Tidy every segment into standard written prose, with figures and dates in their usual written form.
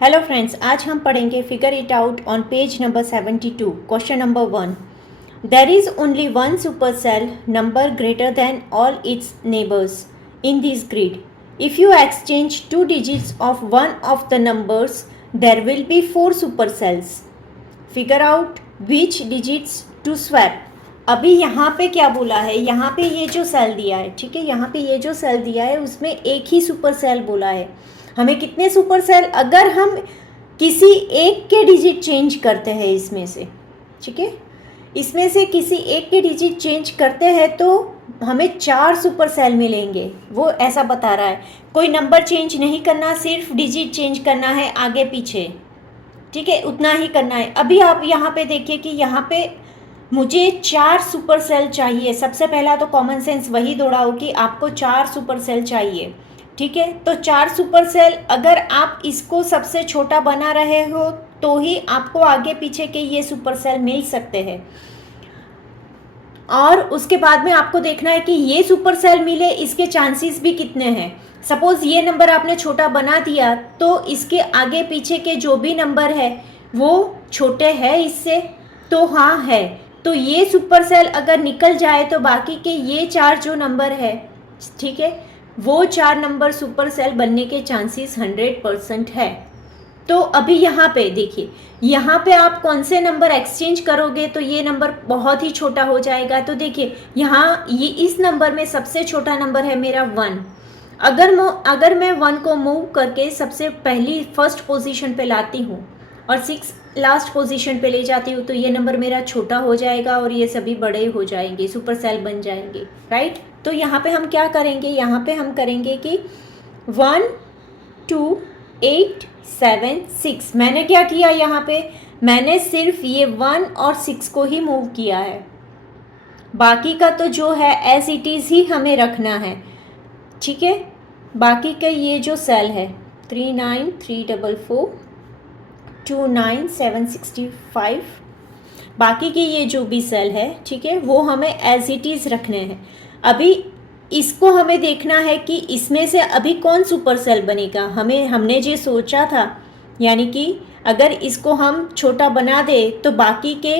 Hello friends, आज हम पढ़ेंगे figure it out on page number 72 question number 1। There is only one super cell number greater than all its neighbours in this grid. If you exchange 2 digits of one of the numbers there will be 4 super cells. Figure out which digits to swap. अभी यहाँ पे क्या बोला है, यहाँ पे ये जो सेल दिया है, ठीक है, यहाँ पे ये जो सेल दिया है उसमें एक ही सुपर सेल बोला है। हमें कितने सुपर सेल, अगर हम किसी एक के डिजिट चेंज करते हैं इसमें से, ठीक है, इसमें से किसी एक के डिजिट चेंज करते हैं तो हमें 4 सुपर सेल मिलेंगे। वो ऐसा बता रहा है, कोई नंबर चेंज नहीं करना, सिर्फ डिजिट चेंज करना है आगे पीछे, ठीक है, उतना ही करना है। अभी आप यहाँ पे देखिए कि यहाँ पे मुझे 4 सुपर सेल चाहिए। सबसे पहला तो कॉमन सेंस वही दौड़ाओ कि आपको 4 सुपर सेल चाहिए, ठीक है। तो 4 सुपर सेल, अगर आप इसको सबसे छोटा बना रहे हो तो ही आपको आगे पीछे के ये सुपर सेल मिल सकते हैं। और उसके बाद में आपको देखना है कि ये सुपर सेल मिले, इसके चांसेस भी कितने हैं। सपोज ये नंबर आपने छोटा बना दिया तो इसके आगे पीछे के जो भी नंबर है वो छोटे हैं इससे, तो हाँ है। तो ये सुपर सेल अगर निकल जाए तो बाकी के ये 4 जो नंबर है, ठीक है, वो 4 नंबर सुपर सेल बनने के चांसेस 100% है। तो अभी यहाँ पे देखिए, यहाँ पे आप कौन से नंबर एक्सचेंज करोगे तो ये नंबर बहुत ही छोटा हो जाएगा। तो देखिए यहाँ ये इस नंबर में सबसे छोटा नंबर है मेरा 1। अगर मैं 1 को मूव करके सबसे पहली फर्स्ट पोजीशन पे लाती हूँ और 6 लास्ट पोजीशन पे ले जाती हूँ तो ये नंबर मेरा छोटा हो जाएगा और ये सभी बड़े हो जाएंगे, सुपर सेल बन जाएंगे, राइट। तो यहाँ पे हम क्या करेंगे, यहाँ पे हम करेंगे कि 1 2 8 7 6। मैंने क्या किया, यहाँ पे मैंने सिर्फ ये 1 और 6 को ही मूव किया है, बाकी का तो जो है एज इट इज़ ही हमें रखना है, ठीक है। बाकी का ये जो सेल है 39344 29765, बाकी के ये जो भी सेल है, ठीक है, वो हमें एज इट इज़ रखने हैं। अभी इसको हमें देखना है कि इसमें से अभी कौन सुपर सेल बनेगा। हमने जो सोचा था, यानी कि अगर इसको हम छोटा बना दे तो बाकी के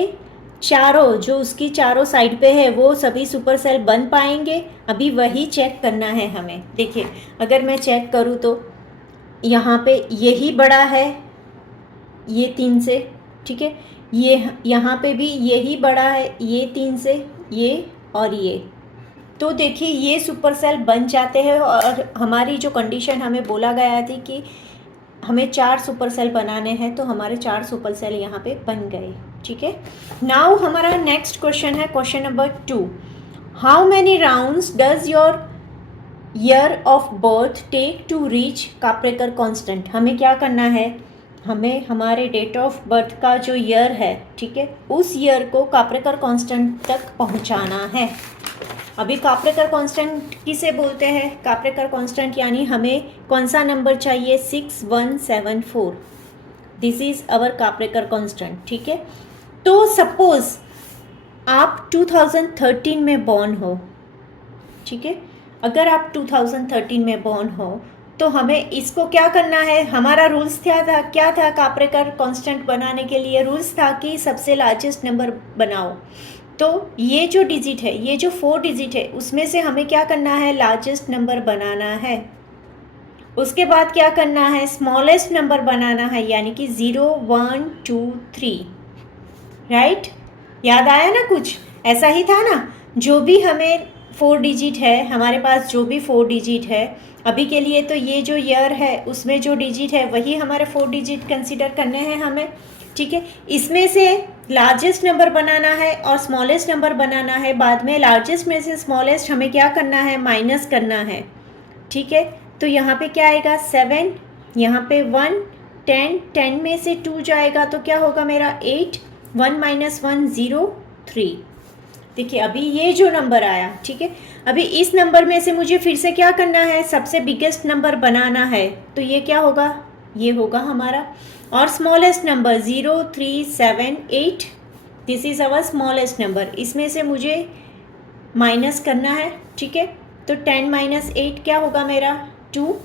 चारों जो उसकी चारों साइड पे है वो सभी सुपर सेल बन पाएंगे। अभी वही चेक करना है हमें। देखिए अगर मैं चेक करूँ तो यहाँ पे यही बड़ा है ये 3 से, ठीक है, ये यहाँ पे भी यही बड़ा है ये 3 से, ये और ये। तो देखिए ये सुपर सेल बन जाते हैं और हमारी जो कंडीशन हमें बोला गया थी कि हमें 4 सुपर सेल बनाने हैं तो हमारे 4 सुपर सेल यहाँ पे बन गए, ठीक है। नाउ हमारा नेक्स्ट क्वेश्चन है question number 2। How many rounds does your year of birth take to reach Kaprekar constant. हमें क्या करना है, हमें हमारे डेट ऑफ बर्थ का जो ईयर है, ठीक है, उस ईयर को काप्रेकर कांस्टेंट तक पहुंचाना है। अभी काप्रेकर कांस्टेंट किसे बोलते हैं, काप्रेकर कांस्टेंट यानी हमें कौन सा नंबर चाहिए, 6174। This is our Kaprekar constant, ठीक है। तो सपोज आप 2013 में बॉर्न हो, ठीक है, अगर आप 2013 में बॉर्न हो तो हमें इसको क्या करना है, हमारा रूल्स क्या था काप्रेकर कांस्टेंट बनाने के लिए, रूल्स था कि सबसे लार्जेस्ट नंबर बनाओ। तो ये जो डिजिट है, ये जो 4 डिजिट है, उसमें से हमें क्या करना है, लार्जेस्ट नंबर बनाना है। उसके बाद क्या करना है, स्मॉलेस्ट नंबर बनाना है, यानी कि 0 1 2 3, राइट। याद आया ना, कुछ ऐसा ही था ना। जो भी हमें 4 डिजिट है, हमारे पास जो भी 4 डिजिट है, अभी के लिए तो ये जो ईयर है उसमें जो डिजिट है वही हमारे 4 डिजिट कंसीडर करने हैं हमें, ठीक है। इसमें से लार्जेस्ट नंबर बनाना है और स्मॉलेस्ट नंबर बनाना है। बाद में लार्जेस्ट में से स्मॉलेस्ट हमें क्या करना है, माइनस करना है, ठीक है। तो यहाँ पे क्या आएगा 7, यहाँ पे 1 10, 10 में से 2 जाएगा तो क्या होगा मेरा 8, 1 - 1 0 3। देखिए अभी ये जो नंबर आया, ठीक है, अभी इस नंबर में से मुझे फिर से क्या करना है, सबसे बिगेस्ट नंबर बनाना है। तो ये क्या होगा, ये होगा हमारा, और smallest number 0 3 7 8, this is our smallest number. इसमें से मुझे माइनस करना है, ठीक है। तो 10 - 8 क्या होगा मेरा 2,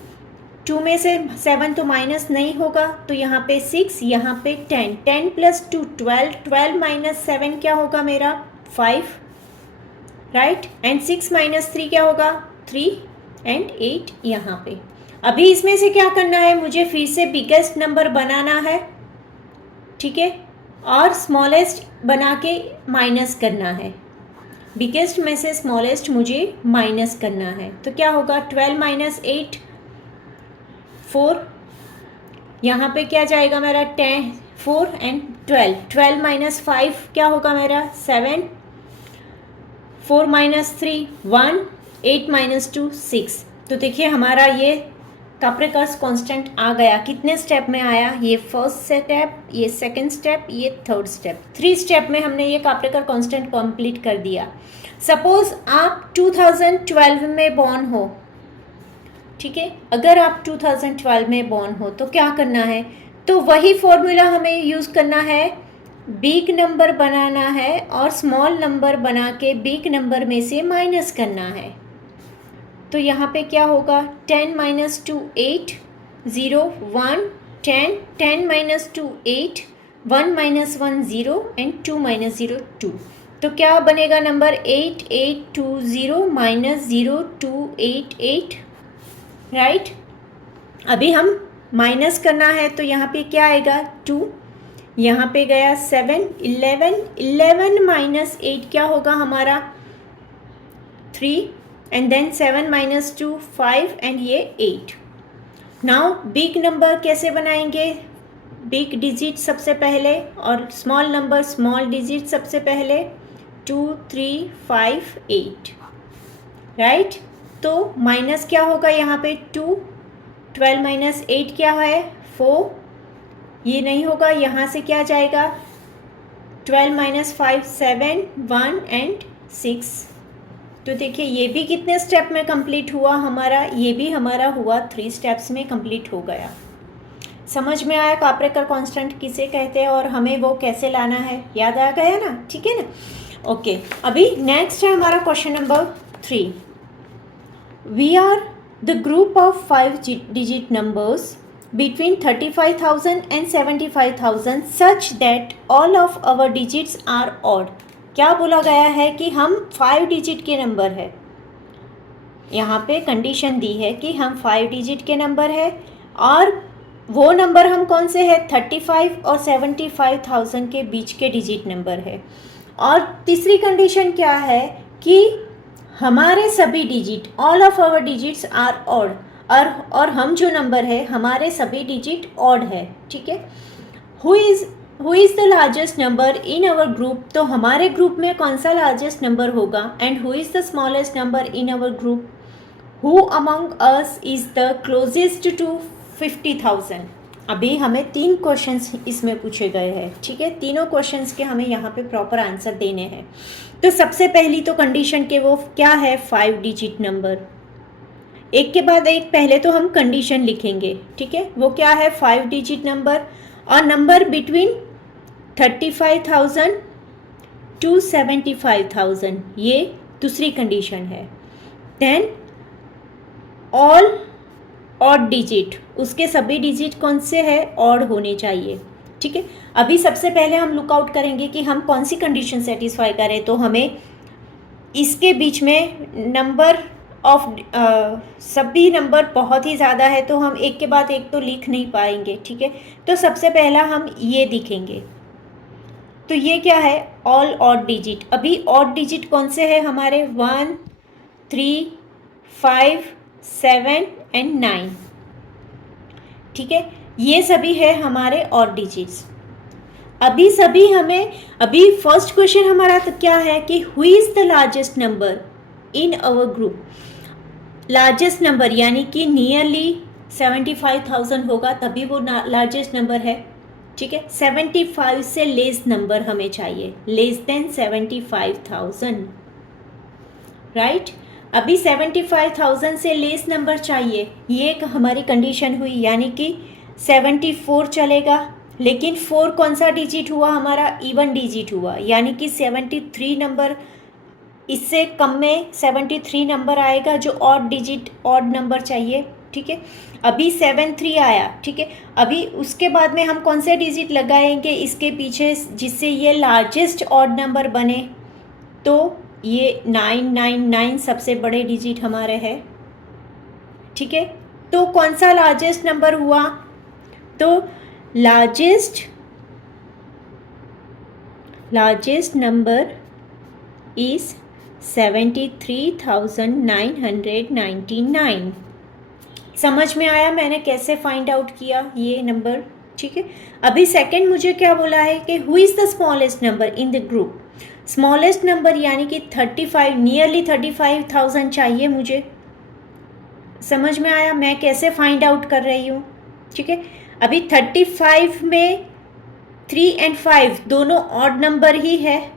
2 में से 7 तो माइनस नहीं होगा, तो यहाँ पे 6, यहाँ पे 10, 10 प्लस 2 12, 12 माइनस 7 क्या होगा मेरा 5, राइट, एंड 6 माइनस 3 क्या होगा 3 एंड 8 यहाँ पे। अभी इसमें से क्या करना है, मुझे फिर से बिगेस्ट नंबर बनाना है, ठीक है, और स्मॉलेस्ट बना के माइनस करना है। बिगेस्ट में से स्मॉलेस्ट मुझे माइनस करना है, तो क्या होगा 12 माइनस 8 4, यहाँ पे क्या जाएगा मेरा 10 4 एंड 12, 12 माइनस 5 क्या होगा मेरा 7, 4 माइनस 3 1, 8 माइनस 2 6। तो देखिए हमारा ये काप्रेकर्स कांस्टेंट आ गया। कितने स्टेप में आया, ये फर्स्ट स्टेप, ये सेकंड स्टेप, ये थर्ड स्टेप, 3 स्टेप में हमने ये काप्रेकर कांस्टेंट कंप्लीट कर दिया। सपोज आप 2012 में बॉर्न हो, ठीक है, अगर आप 2012 में बॉर्न हो तो क्या करना है, तो वही फॉर्मूला हमें यूज़ करना है, बिग नंबर बनाना है और स्मॉल नंबर बना के बिग नंबर में से माइनस करना है। तो यहाँ पे क्या होगा 10 minus 2 8 0 1 10, 10 minus 2 8, 1 minus 1 0 and 2 minus 0 2। तो क्या बनेगा नंबर 8 8 2 0 माइनस 0 2 8 8, राइट। अभी हम माइनस करना है तो यहाँ पे क्या आएगा 2, यहाँ पे गया 7 11, 11 माइनस 8 क्या होगा हमारा 3 एंड देन 7 माइनस 2 5 एंड ये 8। नाउ बिग नंबर कैसे बनाएंगे, बिग डिजिट सबसे पहले और स्मॉल नंबर स्मॉल डिजिट सबसे पहले 2 3 5 8, राइट। तो माइनस क्या होगा यहाँ पे 2, 12 माइनस 8 क्या है 4, ये नहीं होगा, यहाँ से क्या जाएगा 12 माइनस 5 7 1 एंड 6। तो देखिए ये भी कितने स्टेप में कंप्लीट हुआ हमारा, ये भी हमारा हुआ 3 स्टेप्स में कंप्लीट हो गया। समझ में आया काप्रेकर कांस्टेंट किसे कहते हैं और हमें वो कैसे लाना है, याद आ गया ना, ठीक है ना। ओके, अभी नेक्स्ट है हमारा question number 3। We are the group of 5 digit numbers between 35,000 and 75,000 such that all of our digits are odd। क्या बोला गया है कि हम 5 डिजिट के नंबर है, यहाँ पे कंडीशन दी है कि हम 5 डिजिट के नंबर है और वो नंबर हम कौन से है 35 और 75,000 के बीच के डिजिट नंबर है। और तीसरी कंडीशन क्या है कि हमारे सभी digit all of our digits are odd, और हम जो नंबर है हमारे सभी डिजिट ऑड है, ठीक है। Who is the largest number in our group, तो हमारे ग्रुप में कौन सा लार्जेस्ट नंबर होगा, and who is the smallest number in our group, who among us is the closest to 50,000। अभी हमें 3 क्वेश्चंस इसमें पूछे गए हैं, ठीक है, तीनों क्वेश्चंस के हमें यहाँ पे प्रॉपर आंसर देने हैं। तो सबसे पहली तो कंडीशन के वो क्या है 5 डिजिट नंबर, एक के बाद एक पहले तो हम कंडीशन लिखेंगे, ठीक है। वो क्या है 5 डिजिट नंबर और नंबर बिटवीन 35,000 टू 75,000, ये दूसरी कंडीशन है। देन ऑल ऑड डिजिट, उसके सभी डिजिट कौन से है ऑड होने चाहिए, ठीक है। अभी सबसे पहले हम लुक आउट करेंगे कि हम कौन सी कंडीशन सेटिस्फाई करें, तो हमें इसके बीच में नंबर ऑफ सभी नंबर बहुत ही ज़्यादा है तो हम एक के बाद एक तो लिख नहीं पाएंगे, ठीक है। तो सबसे पहला हम ये लिखेंगे, तो ये क्या है ऑल ऑड डिजिट। अभी ऑड डिजिट कौन से है हमारे 1 3 5 7 एंड 9, ठीक है, ये सभी है हमारे ऑड डिजिट्स। अभी फर्स्ट क्वेश्चन हमारा तो क्या है कि who is the largest number in our group. Largest number यानी कि नियरली 75,000 होगा तभी वो लार्जेस्ट नंबर है, ठीक है। 75 से लेस नंबर हमें चाहिए, लेस देन 75,000, राइट। अभी 75,000 से लेस नंबर चाहिए, ये एक हमारी कंडीशन हुई, यानी कि 74 चलेगा, लेकिन 4 कौन सा डिजिट हुआ हमारा इवन डिजिट हुआ, यानी कि 73 नंबर, इससे कम में 73 नंबर आएगा जो ऑड डिजिट ऑड नंबर चाहिए, ठीक है। अभी 7 3 आया, ठीक है। अभी उसके बाद में हम कौन से डिजिट लगाएंगे इसके पीछे जिससे ये लार्जेस्ट ऑड नंबर बने, तो ये 999 सबसे बड़े डिजिट हमारे हैं, ठीक है। तो कौन सा लार्जेस्ट नंबर हुआ, तो लार्जेस्ट नंबर इज 73,999। समझ में आया मैंने कैसे फाइंड आउट किया ये नंबर, ठीक है। अभी सेकंड मुझे क्या बोला है कि who is the smallest number in the group. Smallest number यानी कि 35, नियरली 35,000 चाहिए मुझे। समझ में आया मैं कैसे फाइंड आउट कर रही हूँ, ठीक है। अभी 35 में 3 और 5 दोनों ऑड नंबर ही है,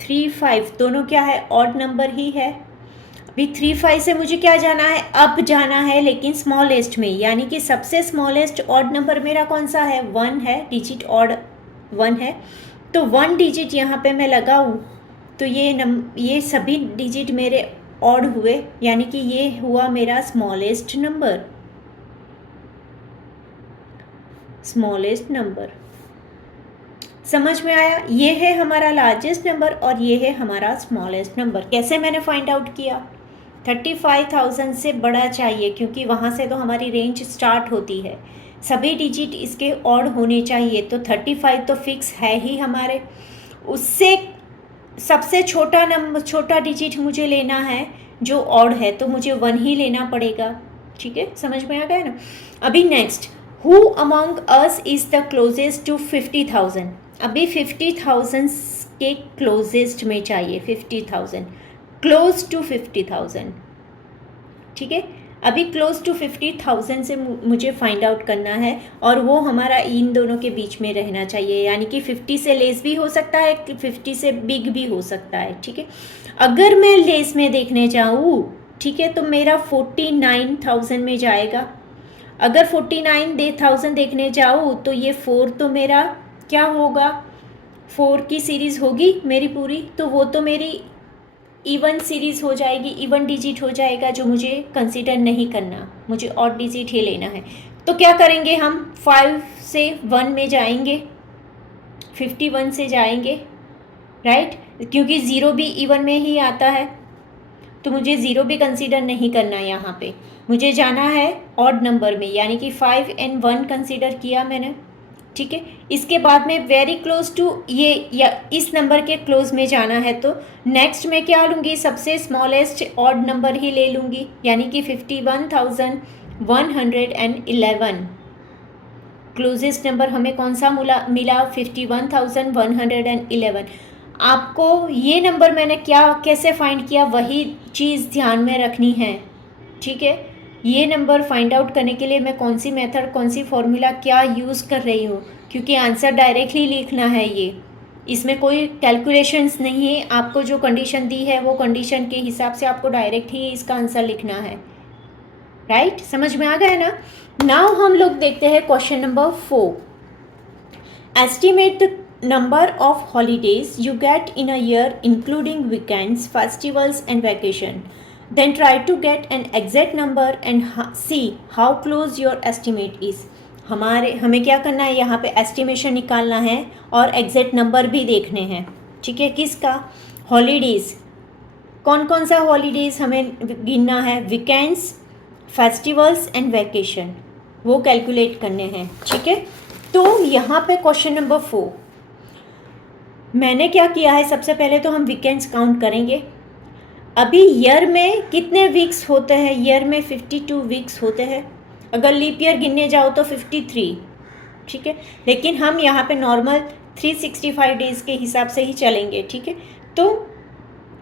3 5 दोनों क्या है, ऑड नंबर ही है। अभी 3 5 से मुझे क्या जाना है, अप जाना है, लेकिन स्मॉलेस्ट में, यानी कि सबसे स्मॉलेस्ट ऑड नंबर मेरा कौन सा है, 1 है, डिजिट ऑड 1 है। तो 1 डिजिट यहाँ पे मैं लगाऊँ तो ये सभी डिजिट मेरे ऑड हुए, यानी कि ये हुआ मेरा स्मॉलेस्ट नंबर। समझ में आया, ये है हमारा लार्जेस्ट नंबर और ये है हमारा स्मॉलेस्ट नंबर। कैसे मैंने फाइंड आउट किया, 35,000 से बड़ा चाहिए क्योंकि वहाँ से तो हमारी रेंज स्टार्ट होती है, सभी डिजिट इसके ऑड होने चाहिए। तो 35 तो फिक्स है ही हमारे, उससे सबसे छोटा डिजिट मुझे लेना है जो ऑड है, तो मुझे 1 ही लेना पड़ेगा, ठीक है। समझ में आ गया ना। अभी next, who among us is the closest to 50,000। अभी 50,000 के क्लोजेस्ट में चाहिए, 50,000 क्लोज टू 50,000, ठीक है। अभी क्लोज टू 50,000 से मुझे फाइंड आउट करना है और वो हमारा इन दोनों के बीच में रहना चाहिए, यानी कि 50 से लेस भी हो सकता है, 50 से बिग भी हो सकता है, ठीक है। अगर मैं लेस में देखने जाऊँ, ठीक है, तो मेरा 49,000 में जाएगा। अगर 49,000 देखने जाऊँ तो ये 4 तो मेरा क्या होगा, 4 की सीरीज़ होगी मेरी पूरी, तो वो तो मेरी इवन सीरीज़ हो जाएगी, इवन डिजिट हो जाएगा, जो मुझे कंसीडर नहीं करना, मुझे ऑड डिजिट ही लेना है। तो क्या करेंगे हम, 5 से 1 में जाएंगे, 51 से जाएंगे, राइट, क्योंकि 0 भी इवन में ही आता है, तो मुझे 0 भी कंसीडर नहीं करना यहाँ पे, मुझे जाना है ऑड नंबर में, यानी कि 5 और 1 कंसीडर किया मैंने, ठीक है। इसके बाद में वेरी क्लोज टू ये या इस नंबर के क्लोज में जाना है, तो नेक्स्ट मैं क्या लूँगी, सबसे स्मॉलेस्ट ऑड नंबर ही ले लूँगी, यानी कि 51,111। क्लोजेस्ट नंबर हमें कौन सा मिला 51,111। आपको ये नंबर मैंने कैसे फाइंड किया, वही चीज़ ध्यान में रखनी है, ठीक है। ये नंबर फाइंड आउट करने के लिए मैं कौन सी मेथड, कौन सी फॉर्मूला क्या यूज़ कर रही हूँ, क्योंकि आंसर डायरेक्टली लिखना है ये, इसमें कोई कैलकुलेशंस नहीं है। आपको जो कंडीशन दी है वो कंडीशन के हिसाब से आपको डायरेक्ट ही इसका आंसर लिखना है, राइट। समझ में आ गया ना। नाउ हम लोग देखते हैं question number 4। Estimate the number of holidays you get in a year including weekends, festivals and vacation. Then try to get an exact number and see how close your estimate is. हमें क्या करना है, यहाँ पे estimation निकालना है और exact number भी देखने हैं, ठीक है। किसका, हॉलीडेज़, कौन कौन सा हॉलीडेज़ हमें गिनना है, वीकेंड्स, फेस्टिवल्स एंड वैकेशन, वो कैलकुलेट करने हैं, ठीक है। तो यहाँ पे क्वेश्चन नंबर 4 मैंने क्या किया है, सबसे पहले तो हम वीकेंड्स काउंट करेंगे। अभी ईयर में कितने वीक्स होते हैं, ईयर में 52 वीक्स होते हैं, अगर लीप ईयर गिनने जाओ तो 53, ठीक है। लेकिन हम यहाँ पे नॉर्मल 365 डेज़ के हिसाब से ही चलेंगे, ठीक है। तो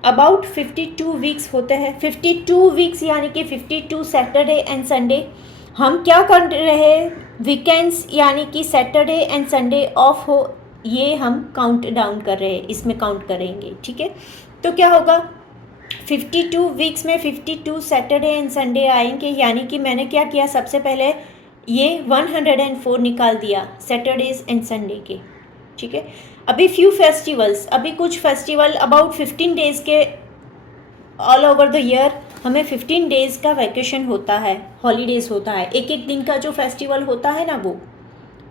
अबाउट 52 वीक्स होते हैं, 52 वीक्स यानी कि 52 सैटरडे एंड संडे। हम क्या कर रहे हैं, वीकेंड्स यानी कि सैटरडे एंड संडे ऑफ हो, ये हम काउंट डाउन कर रहे हैं, इसमें काउंट करेंगे, ठीक है। तो क्या होगा, 52 वीक्स में 52 सैटरडे एंड संडे आएंगे, यानी कि मैंने क्या किया, सबसे पहले ये 104 निकाल दिया सैटरडेज एंड संडे के, ठीक है। अभी फ्यू फेस्टिवल्स, अभी कुछ फेस्टिवल अबाउट 15 डेज़ के ऑल ओवर द ईयर हमें 15 डेज़ का वैकेशन होता है, हॉलीडेज़ होता है, एक एक दिन का जो फेस्टिवल होता है ना वो,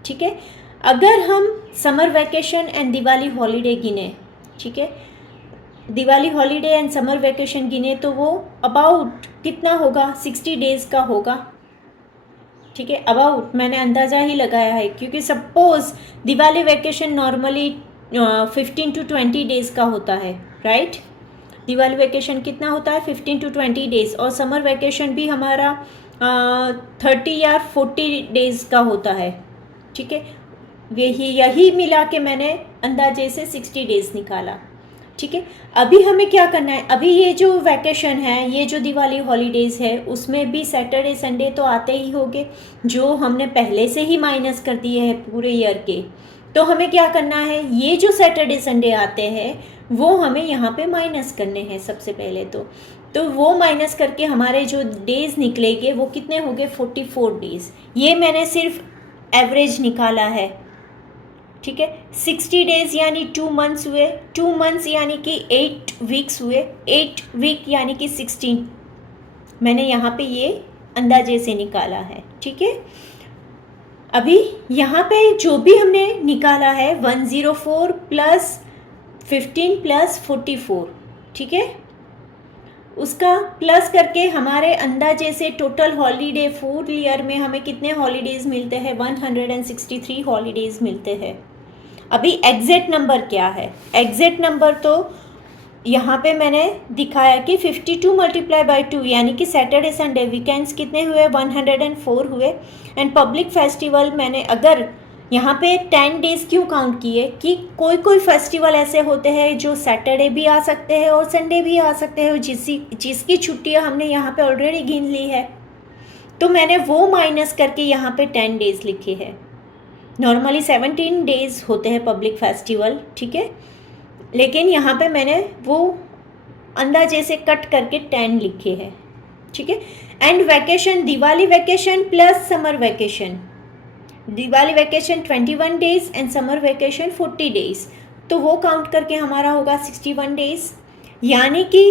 ठीक है। अगर हम summer vacation and Diwali holiday गिने, ठीक है, Diwali holiday and summer vacation गिने तो वो अबाउट कितना होगा, 60 डेज़ का होगा, ठीक है। अबाउट मैंने अंदाज़ा ही लगाया है, क्योंकि suppose Diwali vacation normally 15 to 20 days का होता है, राइट। दिवाली वैकेशन कितना होता है, 15 to 20 डेज़, और समर वैकेशन भी हमारा 30 या 40 डेज़ का होता है, ठीक है। यही मिला के मैंने अंदाजे से 60 डेज़ निकाला, ठीक है। अभी हमें क्या करना है, अभी ये जो वैकेशन है, ये जो दिवाली हॉलीडेज़ है, उसमें भी सैटरडे संडे तो आते ही होंगे, जो हमने पहले से ही माइनस कर दिए हैं पूरे ईयर के। तो हमें क्या करना है, ये जो सैटरडे संडे आते हैं वो हमें यहाँ पे माइनस करने हैं सबसे पहले। तो वो माइनस करके हमारे जो डेज़ निकलेंगे वो कितने हो गए, 44 डेज़। ये मैंने सिर्फ एवरेज निकाला है, ठीक है। 60 डेज़ यानी 2 मंथ्स हुए, 2 मंथ्स यानी कि 8 वीक्स हुए, 8 वीक यानी कि 16, मैंने यहाँ पे ये अंदाजे से निकाला है, ठीक है। अभी यहाँ पे जो भी हमने निकाला है 104 प्लस 15 प्लस 44, ठीक है, उसका प्लस करके हमारे अंदाजे से टोटल हॉलीडे फुल ईयर में हमें कितने हॉलीडेज़ मिलते हैं, 163 हॉलीडेज़ मिलते हैं। अभी एग्जैक्ट नंबर क्या है, एग्जैक्ट नंबर तो यहाँ पे मैंने दिखाया कि 52 मल्टीप्लाई बाई 2 यानी कि सैटरडे संडे वीकेंड्स कितने हुए, 104 हुए। एंड पब्लिक फेस्टिवल मैंने अगर यहाँ पे 10 डेज़ क्यों काउंट किए, कि कोई कोई फेस्टिवल ऐसे होते हैं जो सैटरडे भी आ सकते हैं और संडे भी आ सकते हैं, जिसकी छुट्टियाँ हमने यहाँ पे ऑलरेडी गिन ली है, तो मैंने वो माइनस करके यहाँ पे 10 डेज़ लिखे हैं। नॉर्मली 17 डेज़ होते हैं पब्लिक फेस्टिवल, ठीक है, लेकिन यहाँ पे मैंने वो अंदाजे से कट करके 10 लिखे हैं, ठीक है। And vacation, Diwali vacation plus summer vacation, Diwali vacation 21 days and summer vacation 40 days, तो वो काउंट करके हमारा होगा 61 डेज़। यानी कि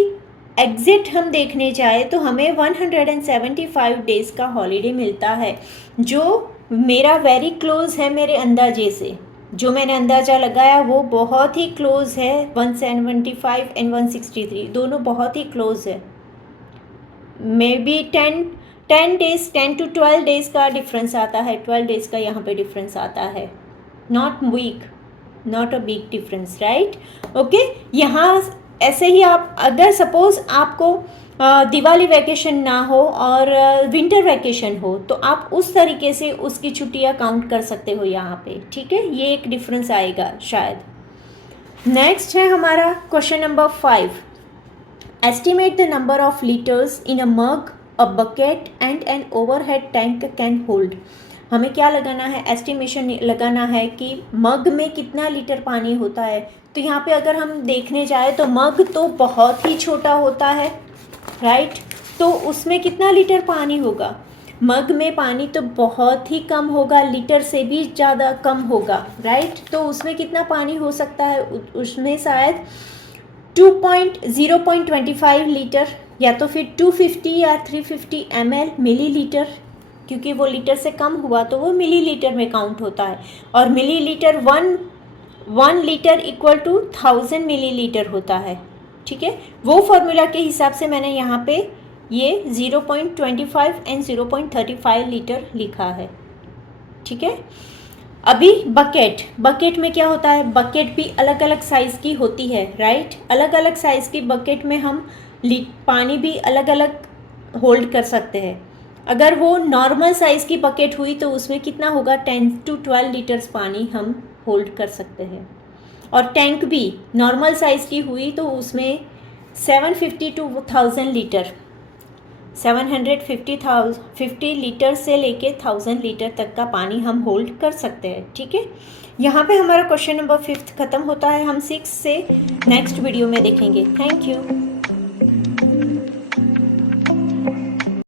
एग्जिट हम देखने जाए तो हमें 175 डेज़ का हॉलीडे मिलता है, जो मेरा वेरी क्लोज है मेरे अंदाजे से। जो मैंने अंदाज़ा लगाया वो बहुत ही क्लोज है, 175 एंड 163 दोनों बहुत ही क्लोज है। May be 10 days 10 to 12 days का डिफरेंस आता है, 12 डेज़ का यहाँ पे डिफरेंस आता है, not weak, not a big difference, right. Okay, यहाँ ऐसे ही आप अगर सपोज़ आपको दिवाली वैकेशन ना हो और विंटर वैकेशन हो तो आप उस तरीके से उसकी छुट्टियाँ काउंट कर सकते हो यहाँ पे, ठीक है। ये एक डिफरेंस आएगा शायद। नेक्स्ट है हमारा question number 5, estimate the number of litres in a mug a bucket and an overhead tank can hold. हमें क्या लगाना है, एस्टिमेशन लगाना है कि मग में कितना लीटर पानी होता है। तो यहाँ पे अगर हम देखने जाए तो मग तो बहुत ही छोटा होता है, राइट, तो उसमें कितना लीटर पानी होगा, मग में पानी तो बहुत ही कम होगा, लीटर से भी ज़्यादा कम होगा, राइट। तो उसमें कितना पानी हो सकता है, उसमें शायद 0.25 लीटर या तो फिर 250 या 350 ml मिलीलीटर, क्योंकि वो लीटर से कम हुआ तो वो मिलीलीटर में काउंट होता है, और millilitre 1 litre equal to 1000 millilitre होता है, ठीक है। वो फॉर्मूला के हिसाब से मैंने यहाँ पे ये 0.25 एंड 0.35 लीटर लिखा है, ठीक है। अभी बकेट में क्या होता है, बकेट भी अलग अलग साइज़ की होती है, राइट। अलग अलग साइज़ की बकेट में हम पानी भी अलग अलग होल्ड कर सकते हैं। अगर वो नॉर्मल साइज़ की बकेट हुई तो उसमें कितना होगा, 10 to 12 लीटर्स पानी हम होल्ड कर सकते हैं। और टैंक भी नॉर्मल साइज़ की हुई तो उसमें 750 to 1000 लीटर, 750 लीटर से लेके 1000 लीटर तक का पानी हम होल्ड कर सकते हैं, ठीक है। यहाँ पे हमारा क्वेश्चन नंबर 5 ख़त्म होता है। हम 6 से नेक्स्ट वीडियो में देखेंगे। Thank you.